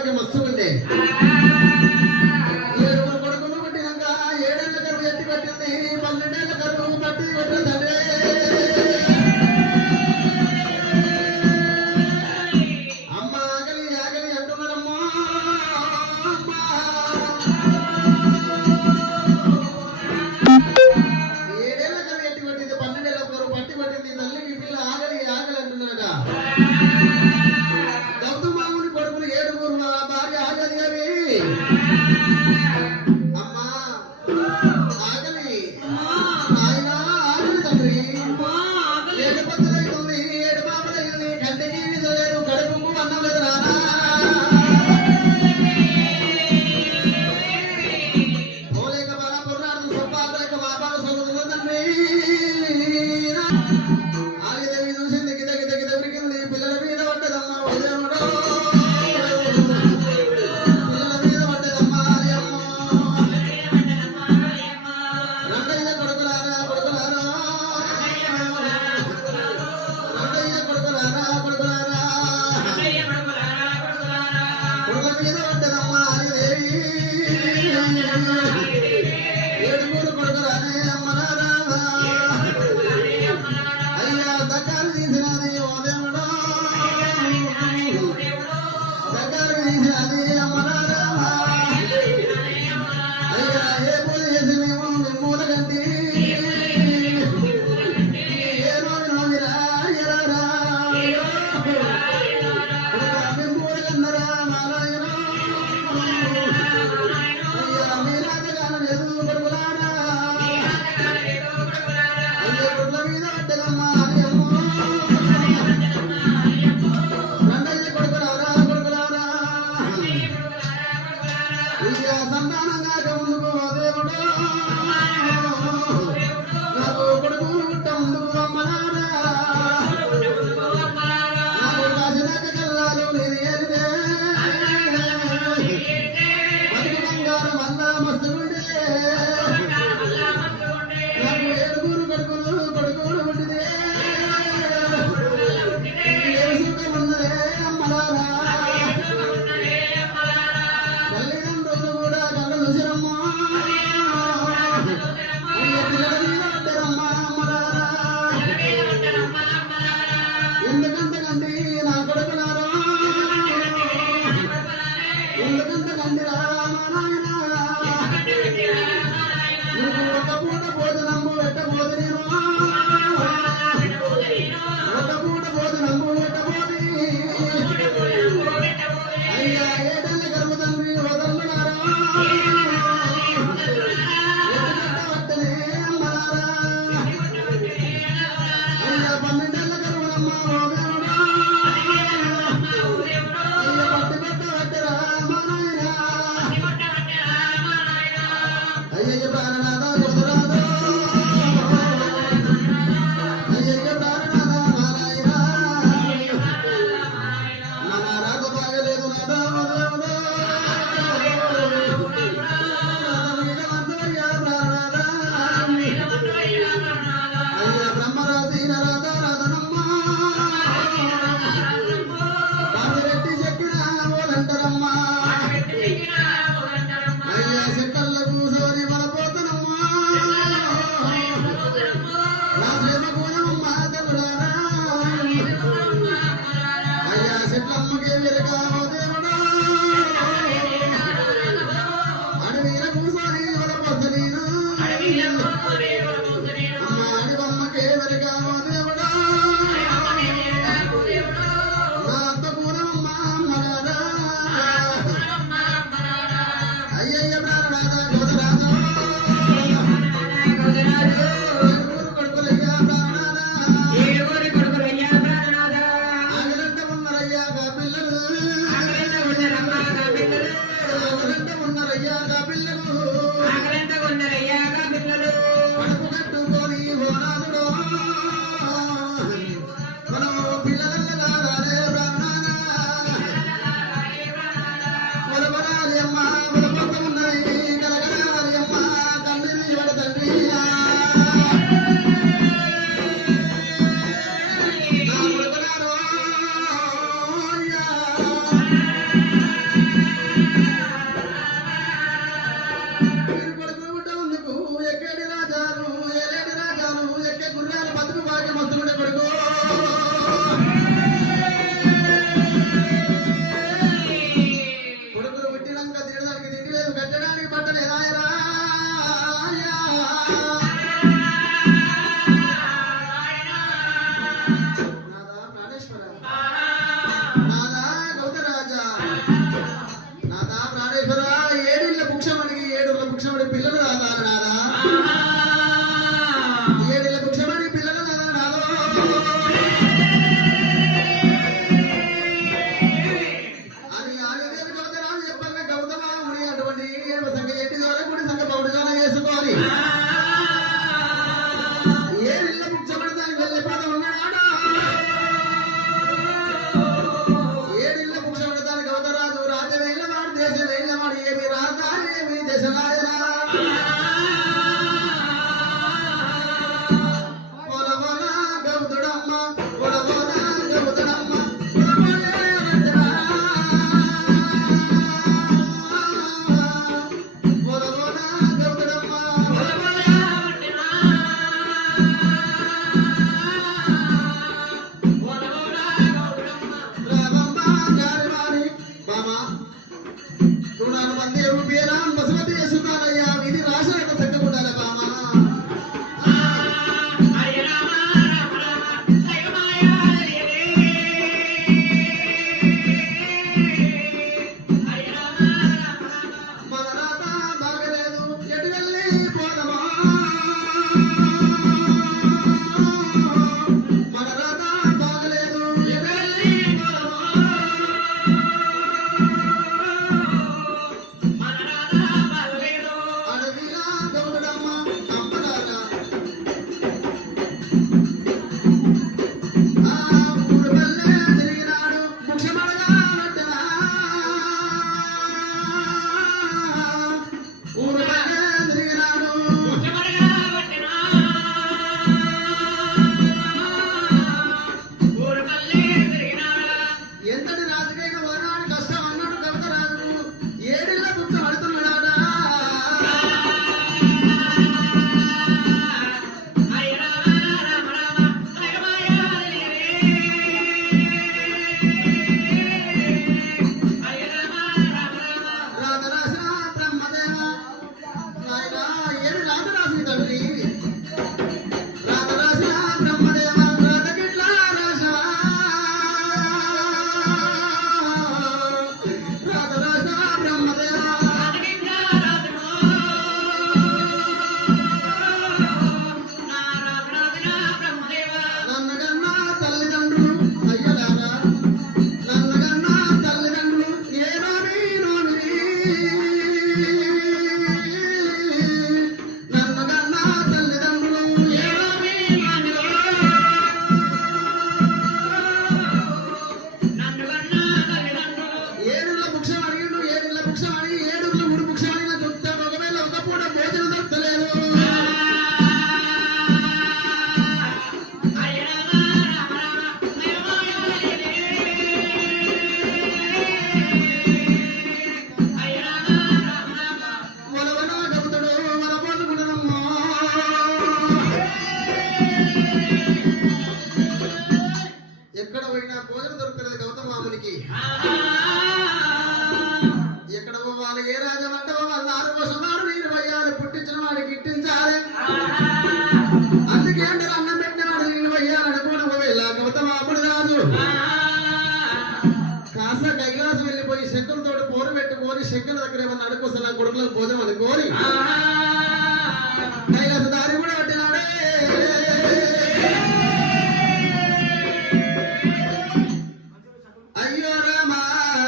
భాగ్యం వస్తుంది. ఏడుగురు కొడుకులు పుట్టినాక 7 ఏళ్ల కరువు ఎత్తి పెట్టింది, 12 ఏళ్ల కరువు పట్టి పెట్టిన తండ్రి. అమ్మ ఆకలి ఆకలి అంటున్నారమ్మా. అమ్మా 7 ఏళ్ల కరువు ఎత్తి పెట్టింది, 12 ఏళ్ల కరువు పట్టి పెట్టింది తల్లికి పిల్ల ఆకలి ఆకలి అంటున్నారట. అమ్మా ఆకలి నాయనా ఆకలి తండ్రి. 7 పొద్దులైతుంది, 7 బాబులైంది, కంటికి లేదు, కడుపుకు అన్నం లేదు నానా. పోలేక బాగా పొర్రాడు సొప్పాకలేక మా బాబు చదువుతుంది తండ్రి. ఆలిదేవి చూసింది, గిద గిద గిద ఉరికింది, పిల్లల మీద పడ్డదమ్మా. మంది రూపేనా బసుమతి చేస్తున్నానయ్యా ఇది రాసినట్టు చక్కకుండాలి బామా మన రాత బాగలేదు ఎటు వెళ్ళి పోదమా మన రాత బాగలేదు ఎటు వెళ్ళి పోదమా అడవిలా గౌడమ్మ కంపలాగా ఆ ఊరు పల్లె తిరిగినాడు ముక్షమడగా నడ్డనా ఊరు పల్లె తిరిగినాడు ఎంతటి రాజుకైన వనాడు కష్టం అన్నాడు కవిత రాజు ఏడిళ్ళ బుచ్చ పడుతున్నాడా రాధరాశ బ్రహ్మదేవ నాయనా ఏడు రాధరాశి తల్లి రాధరాశ బ్రహ్మదేవ రాధగిట్ల రాశవా రాధరాశ బ్రహ్మదేవ నన్నగన్నా తల్లిదండ్రులు అయ్యలారా నన్నగన్నా తల్లిదండ్రులు ఏ నోమి నోమి నన్నగన్నా తల్లిదండ్రులు ఏ నోమి ఏడుల భిక్షం అడిగిండు ఏడుల భిక్షం అడిగి ఏడుగులు మూడు భిక్షం అడిగిన చెప్తాడు ఒకవేళ ఒక పూట భోజనం దొరకలేదు వలవన గబుతుడు వలపోసుకుంటున్నమ్మో ఎక్కడ పోయినా భోజనం దొరకలేదు గౌతమ మామునికి ఎక్కడ పోవాలి ఏ రాజమంటో వాళ్ళ ఆరు కోసం నాడు నీరు పోయాలి పుట్టించిన వాడికి ఇట్టించాలి అందుకే అంటే అన్నం పెట్టిన వాడు నీళ్ళు పోయాలని కూడా ఒకవేళ గౌతమ అప్పుడు రాజు కాస కైలాసం వెళ్ళిపోయి శంకులతో పోరు పెట్టుకొని శంకుల దగ్గర ఏమన్నా అడుకోసం నా కొడుకులకు భోజనం అనుకోని కైలాస దారి కూడా పట్టినాడే అయ్యో రామ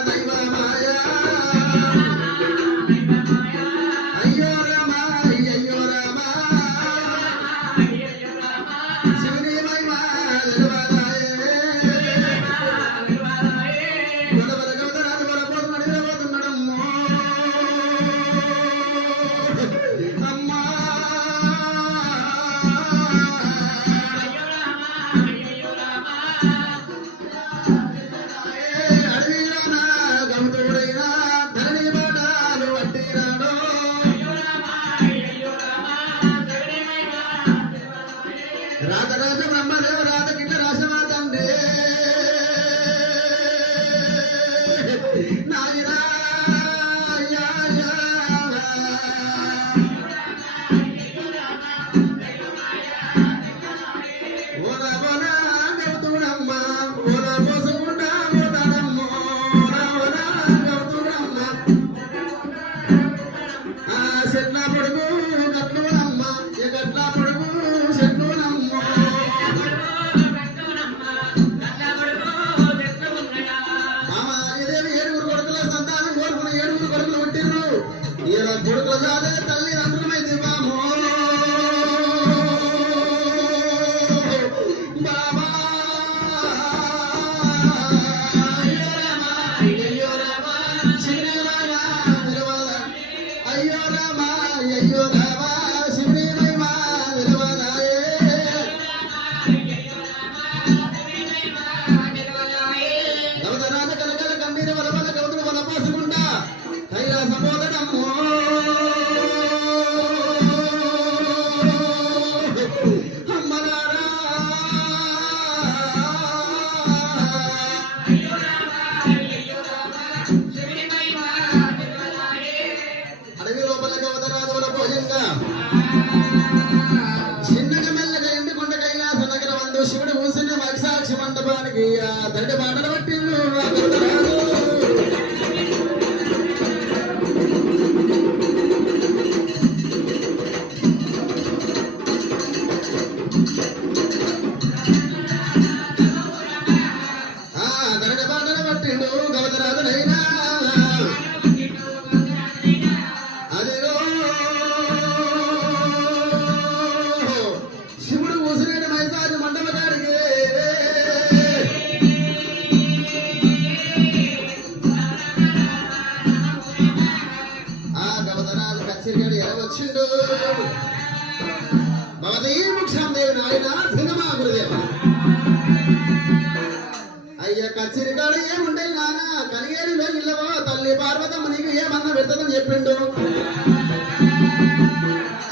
దైవమాయ అయ్యో రామ అయ్యో రామ శివుని మహిమ నిలవదాయే గొడవల గౌతరాజు వలపోతున్నాడు నిలబోతున్నాడమ్మో అమ్మా అడవిలోన గౌతుడైనా ధరణి బాటాలు పట్టినాడు రాధరాజ బ్రహ్మదేవ రాధ కిట్ల రాశమా తండ్రి నాయనా యా యా ఓల ఓల గౌతుడమ్మ ఓల పోసుకుంటా పోతాడమ్మో ఓల గౌతుడమ్మ చెట్ల పొడుగు గట్లునమ్మ ఏ గట్ల పొడుగు చెట్లునమ్మ మామాదేవి ఏడుగురు కొడుకుల సంతానం కోరుకున్న ఏడుగురు కొడుకులు పుట్టిర్రు ఇలా కొడుకులు కాదే తల్లిదండ్రులమైతే బామో బాబా అయ్యో రామ అయ్యో రామ శివుని మహిమ నిలవదా అయ్యో రామ అయ్యో రామ శివుని మహిమ నిలవదాయే గౌతరాజ కలకల కన్నీరు వలవల గౌతుడు వలపోసుకుంటా కైలాస పోదడమ్మో వచ్చిండు భవతి ముక్షం దేవి నాయన సింగమా గురుదేవ అయ్య కచ్చిరికాడు ఏముంటే నాన్న కలిగేరిలో ఇల్లవో తల్లి పార్వతమ్మ నీకు ఏమన్నా పెడతాదని చెప్పిండు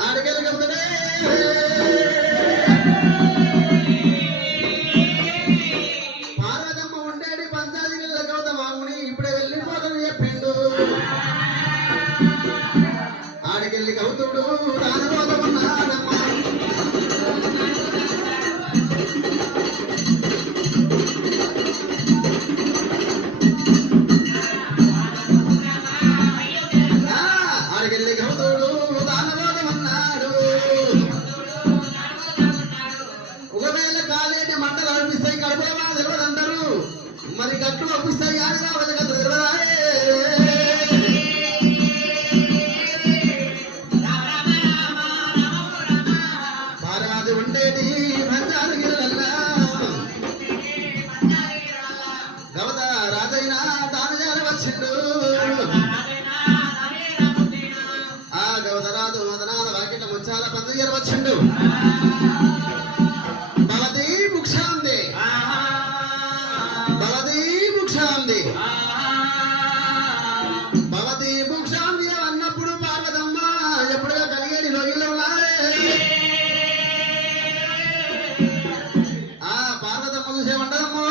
ఆడికెళ్ళి కలుగుతాడే పార్వతమ్మ ఉండేది పంచాయతీల గౌతమాముని ఇప్పుడే వెళ్ళిపోతాను చెప్పిండు ఆడికెళ్ళి కవుతుడు దానబోతమన్నాడమ్మ ఆడికెళ్ళి కవుతుడు దానబోతమన్నాడు ఒకవేళ కాలేని మంటలు అనిపిస్తాయి కడుపుల మన తెలియదంటారు మరి గట్టు అప్పిస్తాయి ఆడిగా వాళ్ళ గట్టు తెలియదాయే పార్వతి ఉండేటి పంచాలగిరల్లా గవత రాజైన తాను వచ్చిండు ఆ గవత రాజు మదనాల వాకిట ముచ్చాల పందిగర వచ్చిండు భవతి ముక్షాంది భవతి ముక్షాంది భవతి ముక్షాంది అన్నప్పుడు పార్వతమ్మ ఎప్పుడుగా కలిగేది లోగిలో ఉన్నారే ఆ పార్వతమ్మ చూసేమంటారమ్మో